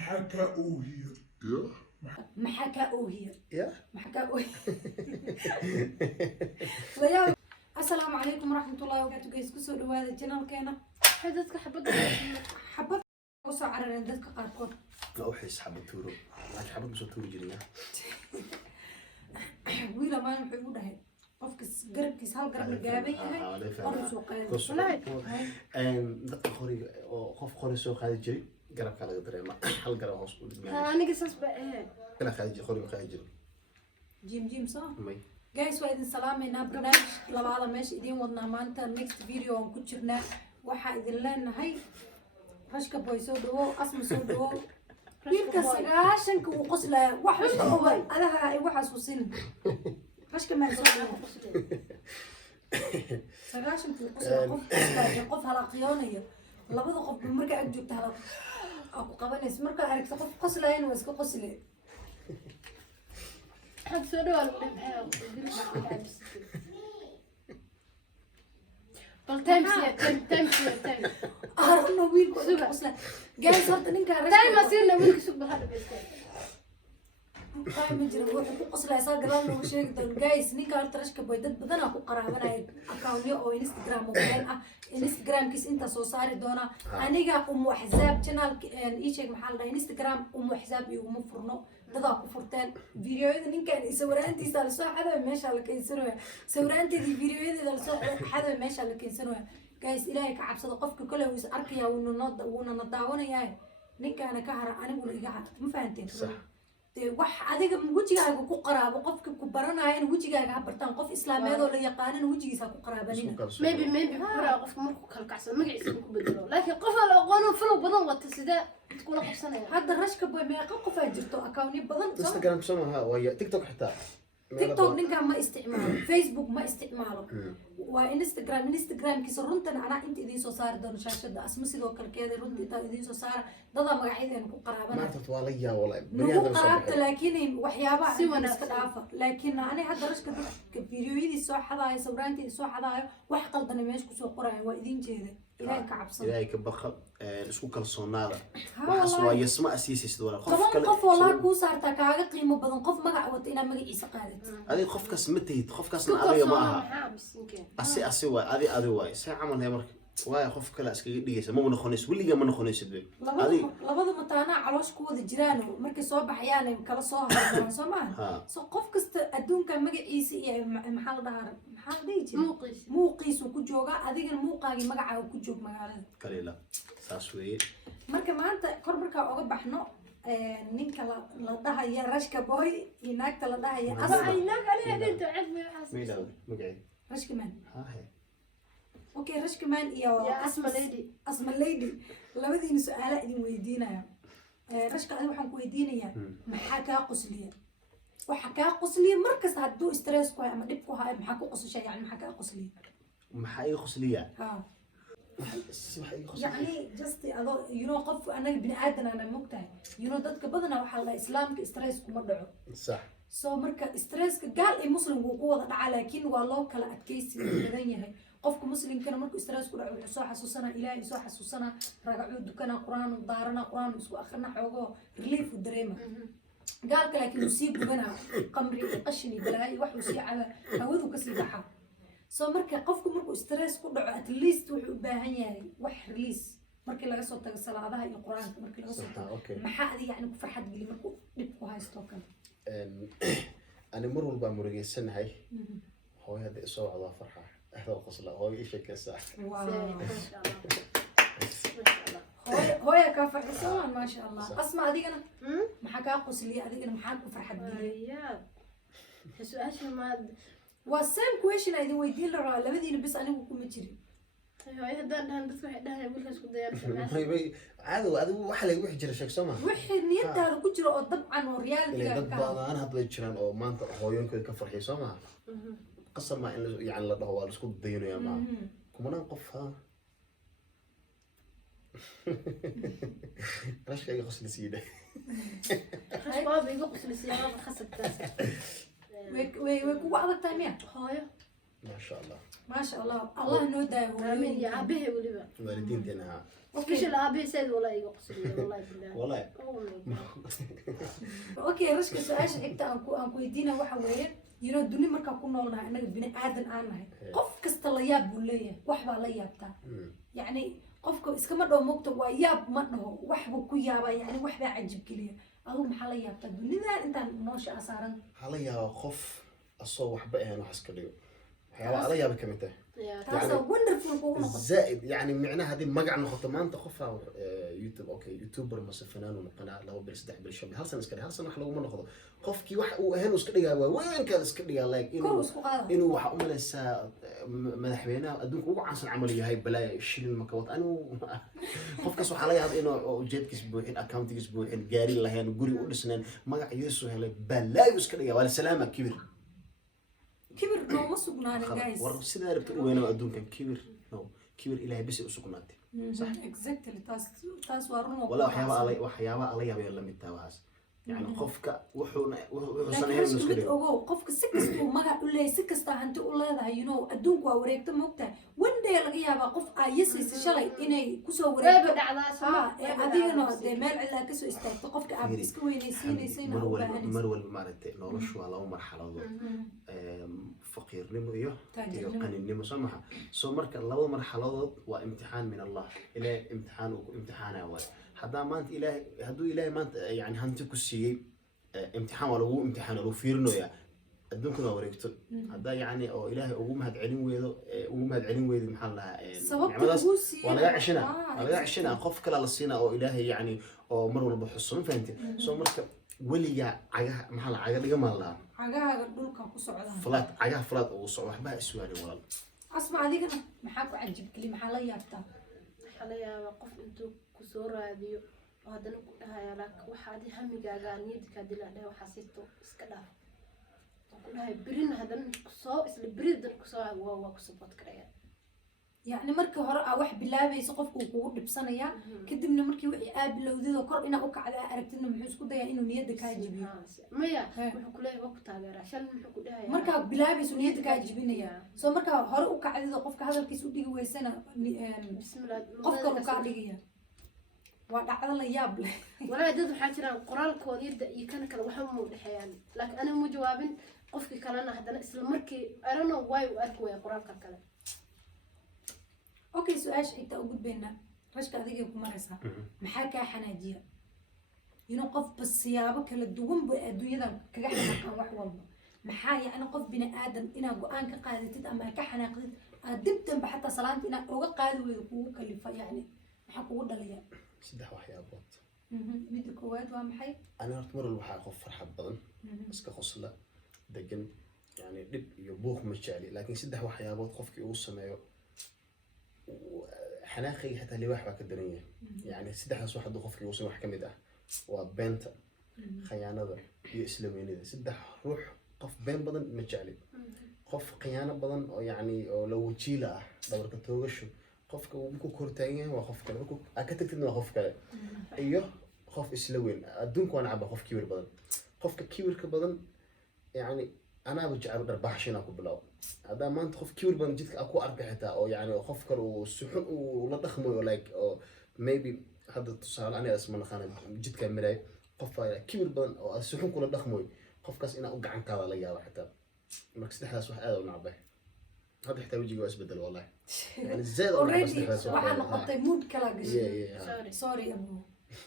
محكا أوهي محكا أوهي يا محكا أوهي ويا السلام عليكم ورحمة الله وبركاته جيس كسر هذا الجنال كينا حدثك حبت وصع على ندك قاركون أو حس حبة تورو ما حبة مش تورو جرينا ويلا ما نحبه ده قفكس قربكس هل قرب الجابي هاي قرب سوق دق خوري قف خوري سوق هذا جري قرب كلا قدر ما هل قرب هوسكول أنا قصص بقى كلا خارج خوري خارج جيم صح مي جايز وإذن سلامنا برنامج لبعض ماشي إدين ودنا مانتا نيكست فيديو عن كتشرنا وحا إذن لنا هاي رشكا بوي سو دو أسم سو دو ويلكا سقاشنك وقصلا وحش أول أنا هاي وحش وسن رشكا ما سو دو سقاشنك وقصلا قف هلا قيانية لبض قف بمركا أجوبت هلا أبو قبنس مركا أركت قف قصلين واسكو قصلين حد سؤال ولا بل تمشي أنا ويل قصلا جاي صارت نينك رشكا تايم أصير لو ويلك سوق هذا بس قايم يجري وحكو قصلا صار قرالنا وشيء دون جايز نينك رشكا بوي دد بدنا أكو قرابنا أكاوني أو إنستغرام موبايل إنستغرام كيس أنت سو صار دونا أنا جا حساب channel إيش محل ده إنستغرام حساب يوم فرنو دضاق فرتان فيديو إذا نينك سورانتي صار سو حدا ماشى على كينسنوه سورانتي دي فيديو إذا سو حدا ماشى على كينسنوه جايز إلهي كعب صدق قفك كله ويس أركيا ونضاونا ياي نينك أنا كهرة أنا بقول إيجا ما فهمتين صح wax adiga wajigaaga ku qaraabo qofka ku baranayaan wajigaaga ha bartaan qof islaameed oo la yaqaanan wajigiisa ku qaraabanina maybe fara qofka markuu kala kacsan magaciisa ku bedelo laakiin qof la aqoon filo badan wata sida kula qabsanaya hadda rashka boy meeqa qof ay jirto account badan Instagram سماها ويا تيك توك حتى تيك توك ninka ma isticmaalo Facebook ma isticmaalo waa Instagram kiisa runtan ana inta idin soo saar doon shaashada asma sidoo kale keeda runtii inta idin soo saar dada magacyadeen ku qaraabana ما تتواليا ولا نو قرابت لكن waxyaabaha si wanaagsan dhaafa laakiin ani hadda rashka fiidiyoyadii soo xadaay sawiraantii soo xadaay wax qaldan meesh ku soo qorayaan waa idin jeeda ilaahay ka cabsan ilaahay ka baqa isku kalsoonaada waxaas waa yasma asiisaysid wala qof walaa ku saarta kaaga qiimo badan qof magac wata ina magaciisa qaadid adiga qofkaas ma tahid qofkaasna adiga ma aha asi waa adi waay say camal hay marka waay qof kale iskaga dhigaysa ma noqonayso wiliga ma noqonaysid labada mataana caloosh ku wada jiraan markay soo baxayaan kala soo hadlaan Soomaali soo qof kasta adduunka magaciisa iyo maxaa la dhahaa maxaa dhigi muuqiisu ku jooga adiga muuqaagi magacaaga ku joog magaalada kaleela saas weeye marka maanta kor marka uga baxno ninka la dhahayo rashka boy iyo naagta la dhahayo ay naag ali hadinta cilmi meelaw magacay rashka man اوكي رشك مان يا اسم ليدي لبدين سؤال idin weydiinaya rashka adiga waxaan ku weydiinayaa maxaa ka qosliya waxa ka qosliya markas haduu stress ku ama dib ku hayo maxaa ku qosashay yani maxaa ka qosliya maxaa ay qosliya يعني just ado you know qof anaga bini aadan ana mugtahay you know dadka badana waxa la islaamka stress kuma dhaco صح soo marka stresska gaal iyo muslimku ku wada dhaca laakiin waa loo kala adkaysi badan yahay qofka muslimkana markuu stress ku dhaco wuxuu soo xasuusana ilaahay soo xasuusana ragacuu dukana quraan daarana quraan isku akhrina xoogo relief u dareema gaalka laakiin uu sii gubana qamri iyo qashin iyo balaayo wax uu sii caba hawadu ka sii baxa soo marka qofku markuu stress ku dhaco at least wuxuu u baahan yahay wax release markii laga soo tago salaadaha iyo quraanka markii laga soo tago maxaa adiga yani ku farxad geli markuu dib ku haysto kale أنا مرة بعمرجي السنة هاي هو هذا الصوت على فرحة هذا القصة هو إيش كسر هو يا كافر حسون ما شاء الله أسمع أديك أنا محكا قصلي أديك أنا محاك فرحة دي سؤال شو ما والسام كويشن أيدي ويدين لرا لبدي نبص أنا وكم تجري هاي هذا بس واحد ده يقول لك كده هاي عادي واحد يروح يجري شيء سما وحي نيت هذا كجرا طبعا وريال دي أنا هبل يجران أو ما أنت هو يمكن كفر حي سما قسم ما إنه يعني لا هو الاسكو دينه يا ما كمان نقفها رش كي يغسل سيده رش باب يغسل سيده خسر تاسع ويكو عدد تايمين هاي ما شاء الله ما شاء الله الله إنه ده آمين يا أبيه ولي والدين دينها وكيش الأبي سيد والله يقصد والله بالله والله okay rashka su'aasha xigta aan ku weydiina waxa weeye duni markaa ku noolnahay annaga bini aadan aan nahay qof kasta la yaab buu leeyahay wax baa la yaabtaa yacni qofka iskama dhaho mogta waa yaab ma dhaho wax buu ku yaabaa yacni wax baa cajib geliya adigu maxaa la yaabtaa dunidaan intaan noosha asaaran waxaa la yaabaa qof asoo waxba ahayn wax iska dhigo waxyaabaa ala yaaba kamid tahay taasoo wonderful kugu noqon زائد يعني معناها هذه مقع نقطة ما أنت خفها يوتيوب أوكي يوتيوبر مثلا فنان وقناة له بالسدح بالشبه هل سنة سكري هل سنة حلو ما ناخذه خفكي واحد وهنا سكري وين كان سكري لايك إنه واحد أمل السا مدحبينا أدوك وقع عن عملية هاي بلاي الشيل المكوات أنا خفك سو حاليا هذا إنه جيت كسبوحين أكاونت كسبوحين جاري الله يعني قولي قول سنين مقع يسوع هلا بلاي سكري ولا سلامة كبير كبر نو مسقنانا جايز ورب سيدا ربت وين أدون كان كبر نو كبر إلى بس أسقناتي صح اكزاكتلي تاس وارنو ولا وحيابا علي يلا متواس يعني qofka wuxuu sameeyay inuu iska dhigo ogo qofka si kasta uu magac u leeyahay si kasta hanti u leedahay adduunku waa wareegta moogta wanda laga yaabaa qof ayisaysa shalay inay ku soo wareegto adigana de meel cilaa ka soo istaagto qofka aad iska weynaysiinaysa marwal maaragtay noloshu waa laba marxaladood faqiirnimo iyo qaninimo samaha soo marka laba marxaladood waa imtixaan min Allah ilaa imtixaan uu imtixaana waa هذا ما أنت إله هدو إله ما أنت يعني هنتك السيء امتحان ولا هو امتحان ولا فيرنو يا الدنيا كنا وريكتو هذا يعني أو إله أو مهد علم ويدو ومهد علم ويدو محلها ولا يعشنا ولا يعشنا خوف كلا للصينا أو إله يعني أو مروا البحصون فهمتي سو مركب ولي عجها محل عجها اللي جمال الله عجها دول كان كسرعة فلات عجها فلات أو صباح بقى سوالي ولا أسمع ذيك أنا محاكو عجب كلمة حاليا بتاع حاليا وقف أنتو كسورة ديو وهذا نقول هاي لك وحادي هم جاجانيد كدلا ده وحسيته إسكده نقول هاي برين هذا كسو إسل بريد الكسو هو كسبت كريه يعني مركي هراء واحد بالله بيسقف وقود بسنة يا كده من مركي وقابل لو ذي ذكر إنا أوقع على أركت إنه محوس كده يعني إنه نيدك هاجبين ما يا محكول له وقت على عشان محكول له مركي بالله بيسو نيدك هاجبين يا سو مركي هراء أوقع على ذي قفك هذا الكيس ودي هو سنة بسم الله قفك أوقع ليه وأنا لا يابل ولا يدد حاجة القرآن كون يبدأ يكنك الوحم والحيان لكن أنا مو جواب قفك كلامنا هذا إسلام مركي أنا واي وأركوي القرآن كلام أوكي سؤال أنت أقول بيننا رشك هذيك يكون مرسها محاكا حناجية قف بالصيابة كالدوم بأدوية ذا كجحنا كان وحول محايا أنا قف بين آدم إنا قرآن كقاعدة أما كحنا قدت أدبت بحتى صلاة إنا أوقع قاعد ويقوك اللي يعني محكو ودا ليا سدح waxyaabood midda koowaad waa maxay ana horta mar walba waxaa qof farxad badan iska qosla degan yani dhib iyo buuq ma jecli laakiin saddex waxyaabood qofkii uu sameeyo xanaaqay hataa liwaax baa ka daran yahay yani saddexdaas wax hadduu qofkii uu sameeyo wax ka mid ah waa beenta khiyaanada iyo isla weynida saddex ruux qof been badan ma jecli qof khiyaano badan oo yani oo la wajiila ah dhabarka toogasho qofka uu ku kortaagan waa qof kale ku ka tagtid waa qof kale iyo qof isla weyn adduunku waan caba qof kibir badan qofka kibirka badan yani ana bajacab darbaaxshina ku bilaw hada maanta qof kibir badan jidka ku arkaxta oo yani qof kale uu suxun uu la dhaqmayo like oo maybe hada tusaale aniga isma naqaan jidka miray qof kibir badan oo suxun kula dhaqmayo qofkaas ina u gacan kaada la yaabo xataa marka saddexdaas wax aad u nacbay هذا يحتاج يجي واسبدل والله يعني زاد waxaa noqotay mood kala gashay sorry abu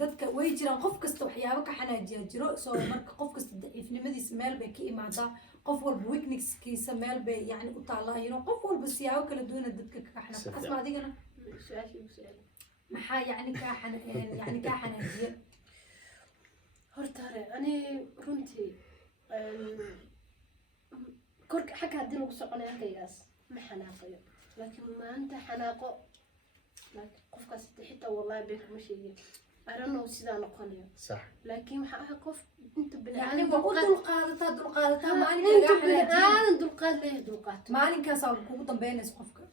dadka way jiraan qof kasta waxyaabo ka xanaajiya jiro soo marka qof kasta daciifnimadiisa meel bay ka imaadaa qof walba weaknesskiisa meel bay yani u taalaa qof walba siyaabo kala duwan dadka ka xanaaqo asma adigana maxaa yani ka xanaajiya horta ani runtii كورك حكى هدي لو سقنا هكياس ما حناقية لكن ما أنت حناقة لكن قف كاست حتى والله بيك مشي أرنو سيدا نقنية صح لكن ما حقف أنت بنا يعني بقول دلقادة ما أنت بنا دلقاد ليه دلقاد ما أنك كاسر كوبا بين قفك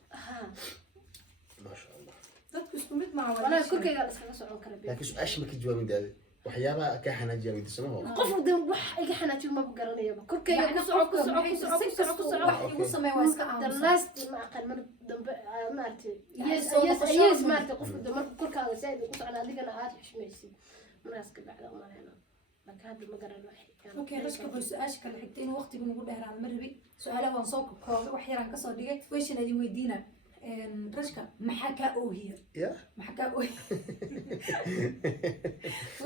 ما شاء الله تكسكمت مع ولا كورك قال اسمه سؤال كلبي لكن إيش ما كجوا من ده وحيابا كحنا جاوي تسمعه قف دم وح إيش حنا تشوف ما بقرني يبا كورك يعني كسر سمي واسك درست ما أقل من دم مارتي يس مارتي قف دم كورك هذا سيد وقص على ذيك أنا عاد حش ميسي markaas ka bacda umaleyna laakiin hadda ma garan waxay okay rashka bal su-aasha kale xigtay inuu waqtigu nagu dheeraado ma rabi su-aalaha waan soo koobay wax yaraan kasoo dhigay question idin weydiina rashka maxaa kaa oohiya Yeah. maxaa kaa oohiya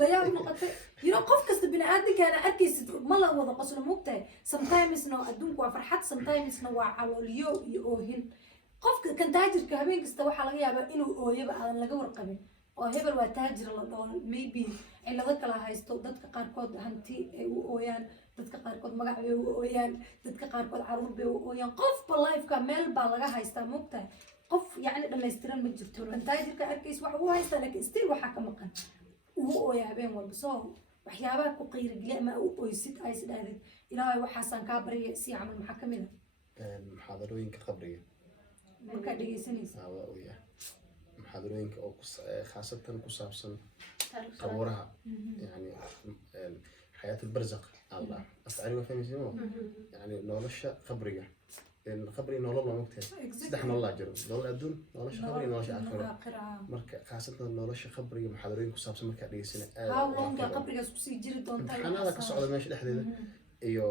layaab noqotay qof kasta bini aadinkaana arkaysid ma la wada qoslo moogtahay sometimesna adduunku waa farxad sometimesna waa calooliyo iyo oohin qofka kan taajirka habeen kasta waxaa laga yaabaa inuu ooyaba aadan laga warqabin oo hebel waa taajir la dhaho maybe cilado kala haysto dadka qaarkood hanti ay u ooyaan dadka qaarkood magac bay u ooyaan dadka qaarkood caruur bay u ooyaan qofba lifeka meel baa laga haystaa moogtahay qof yacni dhammaystiran ma jirto kan taajirka arkays wax uu haystaa laakiin still waxaa ka maqan uu ooya habeen walba soo waxyaabaha ku qiirigeliya ama u ooysid ay isdhahdid ilaahay waxaasaan kaa baryaya si camal maxaa ka mid a muxaadarooyinka qabriga markaad dhegeysanaysa waa oya muxaadarooyinka oo khaasatan ku saabsan qabuuraha yani xayaat albarzaq allah afcali waa fahmaysiimo yani nolosha qabriga qabriga nolol waa mogtahay saddex nololaa jiro nolol adduun nolosha qabriga nolosha aakhiro marka khaasatan nolosha qabriga muxaadarooyin ku saabsan markaa dhegeysana how longa qabrigaas kusii jiri doontaa imtixaanada ka socda meesha dhexdeeda iyo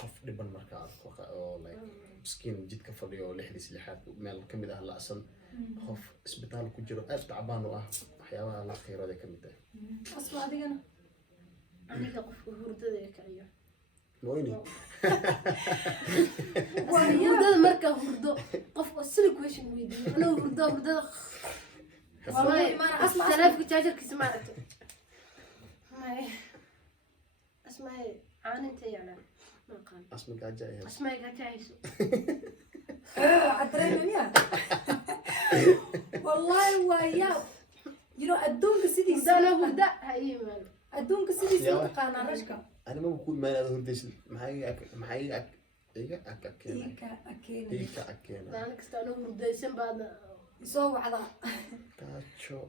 qof dhiban markaa arko oo like miskiin jidka fadhiyo oo lixdiis lixaad meel ka mid ah la'san qof isbitaal ku jiro aad tacbaan u ah waxyaabaha la khayraad ay ka mid tahay asma adigana aniga qofka hurdada ee kiciyo mooyni hurdada markaa hurdo qofka sili question weydiiyo anoo hurdada taleefka jaajarkiisa ma aragto asmaay caaninta yacnaa maqaan asma gaaja ay hayso asmaay gaajahayso عدرينا والله ويا أدونك سيدي hurdana hurda ha ii yimaado أدونك سيدي سيدي قانا رشكا أنا ما بكون ما أنا هرديش محايا إيجا أكينا إيكا أكينا إيجا أكينا maalin kasta anoo hurdaysan baadna يسوي على كاتشو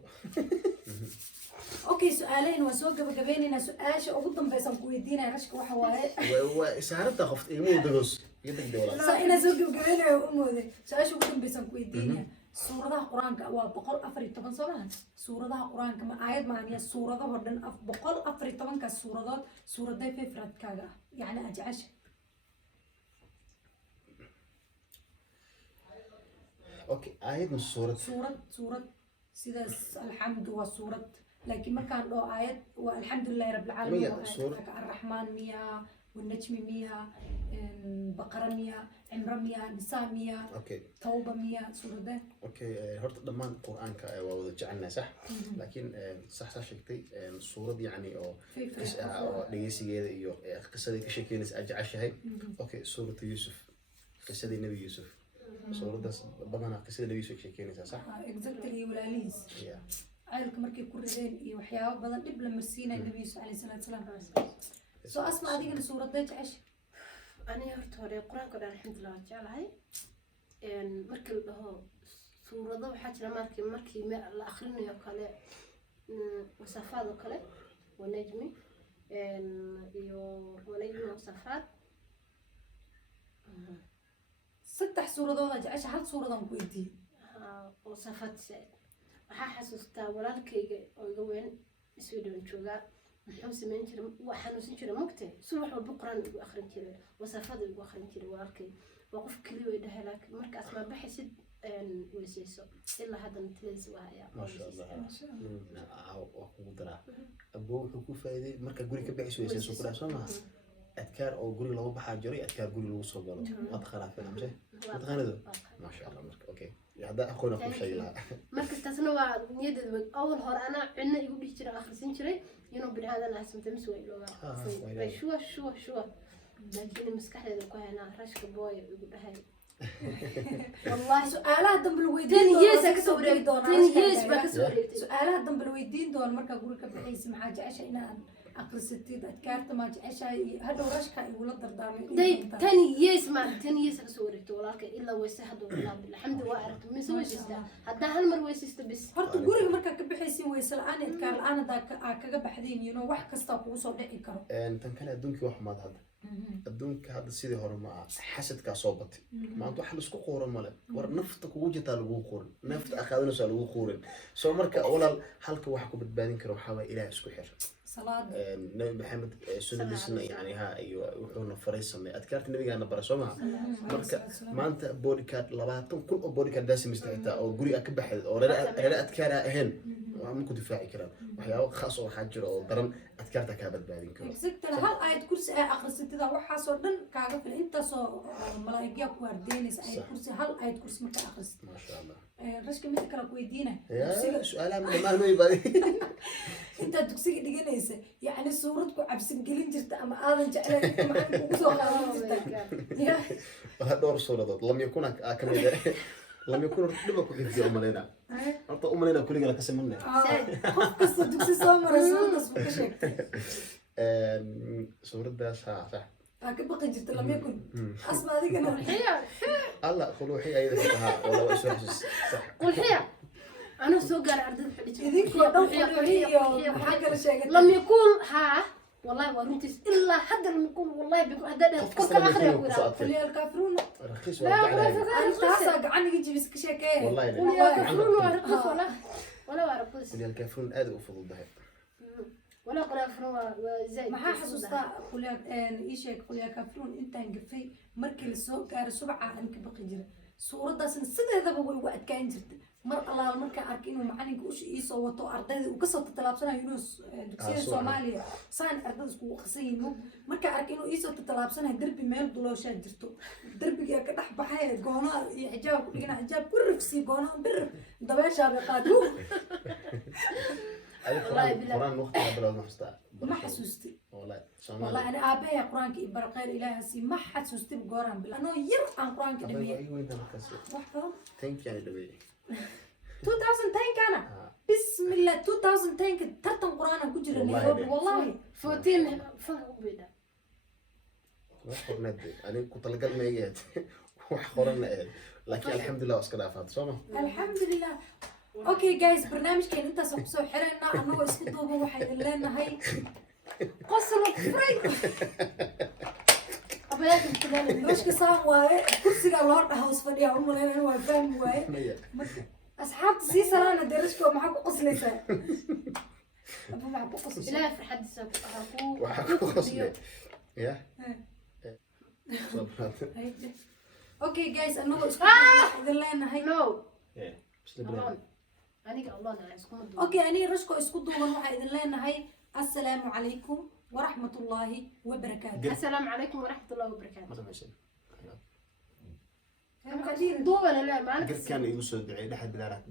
أوكي سؤالين وسوق بجبيننا سؤال شو أقدم بس أنكويدينا رشكا وحواي وسعرتها خفت إيه مو دروس يدك دولار سأنا سوق بجبيننا وأمودي سؤال شو أقدم بس أنكويدينا سورة قرآن وبقول أفريد طبعا صلاة سورة قرآن كما آيات معنية سورة وردن بقول أفريد طبعا كسورة سورة ده في فرد كذا يعني أجعش أوكي آيات من سورة سيدا الحمد وسورة لكن ما كان له آيات والحمد لله رب العالمين الرحمن 100 والنجم 100 بقرة 100 عمران 100 نساء 100 أوكي توبة 100 سورة ده أوكي هرت ضمان القرآن كوضع جعلنا صح لكن صح شكتي الصورة يعني أو ليسي قصة كشكل أجعش هاي أوكي سورة يوسف قصة النبي يوسف صورة ده بدنا قصة النبي يوسف كشكل صح exactly ولاليز عيلك مركي كل زين وحياة بدن قبل مرسينا النبي يوسف عليه الصلاة والسلام سو أسمع هذه السورة ده أجعش أنا هرت هوري القرآن كله الحمد لله جعل هاي مركي له سورة ده وحاجة مركي الآخرين يقال وصفات وكله ونجمي ونجمي وصفات ستة سورة ده أجعش هل سورة ده مكويدي وصفات سعد waxaa xasuustaa walaalkayga oo iga weyn Sweden jooga wuxuu sameyn jiray wax xanuunsan jiray mugtay subax walba quraan ugu akhrin jiray wasafada ugu akhrin jiray walaalkay waa qof kaliya way dhahay laakiin markaas ma baxaysid weesayso ilaa hadda natiijadiisa waa haya ما شاء الله وأقول ترى أبوه حكوا فايدة مركز قولي كبيعش ويسيسو كلها سماها أذكار أو قولي لو بحاجري أذكار قولي لو صقلوا أدخلها في نمسه أدخلها ما شاء الله مركز أوكي هذا أخونا كل شيء لها markas taasna waa niyadda awal hore ana cidna igu dhigi jiray akhrisin jiray inuu bini'aadan ah samtamis way ilooga shuwa laakiin maskaxdeeda ku haynaa rashka boy igu dhahay والله سؤالها دم بالويدين سؤالها دم بالويدين دون مركا قولك بحيس مع جعشة إنا أقرستيد أذكارت ما جعشة هذا ورشكا يقول الدردامي تاني كسوريت ولكن إلا ويسهد والله الحمد لله عرفت مسوي جدا حتى هالمر ويسست بس هرتو قولك مركا كبحيسي ويسل أنا أذكار الآن ذاك كجا بحدين ينو واحد كستاق وصل دقيقة أنت كان أدونك واحد ما هذا adduunka hadda sidii hore ma aha xasadkaa soo batay maanta waxa laisku quura male war nafta kugu jirtaa lagu quurin nafta aqaadanaysaa lagu quurin soo marka walaal halka waxa ku badbaadin kara waxaa waaya ilaah isku xir salaad nabi maxamed sunnadiisna yani ha iyo wuxuuna faray samey adkaarta nabigaana bara soo maha marka maanta bodycard 20,000 oo bodycard daa samaysta xitaa oo guri ka baxay oo reer adkaara ahayn waa ma ku difaaci karaan waxyaabo khaas oo waxaa jira oo daran adkaarta kaa badbaadin karo exactly hal ayad kursi ay akhrisatida waxaasoo dhan kaaga filan intaasoo malaa'igiya ku waardeynaysa ayad kursi hal ayad kursi markaa akhrisatid maasha allah rashka mid kale ku weydiina yaa su'aalaha ma noo ibaadi intaad dugsiga dhiganaysa yacni suurad ku cabsin gelin jirta ama aadan jeclayn inta macalin kugu soo qaadan jirta wala dhowr suuradood lam yakuna ka mid ah lam yakuna dhiba ku xifdiya umaleyna horta umaleyna kuligana ka samanay qof kasta dugsi soo maray suuradaas buu ka sheegtay suuradaas ha sax ka baqi jirta lam yakun asma adigana الله خلوحي أيضا ها والله وإيش وحش صح قل حيا أنا سوق على عرض الحديث idinko dhan qulxiyo maxaa kala sheegay لم يكون ها والله ورنتس إلا حد لم يكون والله بيكون هذا كل كم آخر يقول qul ya alkaafiruun رخيص لا ولا على antaasaa gacan iga jibis ka sheekee والله قل يا كفرون ورقص ولا ورقص قل الكافرون هذا أفضل ده ولا قل يا كفرون وزي maxaa xasuustaa qulya ii sheeg qulya kaafiruun intaan gafay markii lasoo gaaray subca aan ka baqi jiray suuradaasna sideedaba way ugu adkaan jirtay mar allaala markaan arkay inuu macalinka usha iisoo wato ardayda uu kasoo tatalaabsanayo inuu dugsiyada soomaaliya saan ardayda iskugu qasan yihiin markaan arkay inuu iisoo tatalaabsanayo derbi meel dulooshaa jirto derbigaa ka dhex baxay goonaha iyo xijaab ku dhigana xijaab ku rifsii goonaha bir dabeeshaabay qaado قرآن وقت قبل المحصة ما حسوستي والله والله أنا أبي قرآن كي برقير إلهي سي ما حسوستي بقرآن بل أنا يرقى قرآن كي دمية أيوة أنت مكسر واحدة تانك يعني دمية 2010 كان بسم الله 2010 كنت ترتم قرآن كجرا نيروبي والله فوتين فوق بيدا وحر ندي أنا كنت لقى ما يجيت وحرنا إيه لكن الحمد لله أسكت فات صوما الحمد لله اوكي جايز برنامج كان انت سو حرنا انو اسكو دوبا waxay leenahay qosol free أبيك تقول مش كسام waaye kursiga loo dhahoos fadhiya u maleynaa waa fahmi waaye asxaabta si salaana darashko maxaa ku qoslaysaa abu maxaa ku qoslaysaa لا في حد سب وحكو خصني يا اوكي جايز انو اسكو leenahay نو بس نبرة أنا الله أنا أسكون اوكي اني رشكو اسكو duuban waxa idin leenahay assalaamu calaykum waraxmatullaahi wabarakaatu السلام عليكم ورحمة الله وبركاته ما سمعت دوبا لا ما أنا قلت كان يوسف دعي لحد لا راح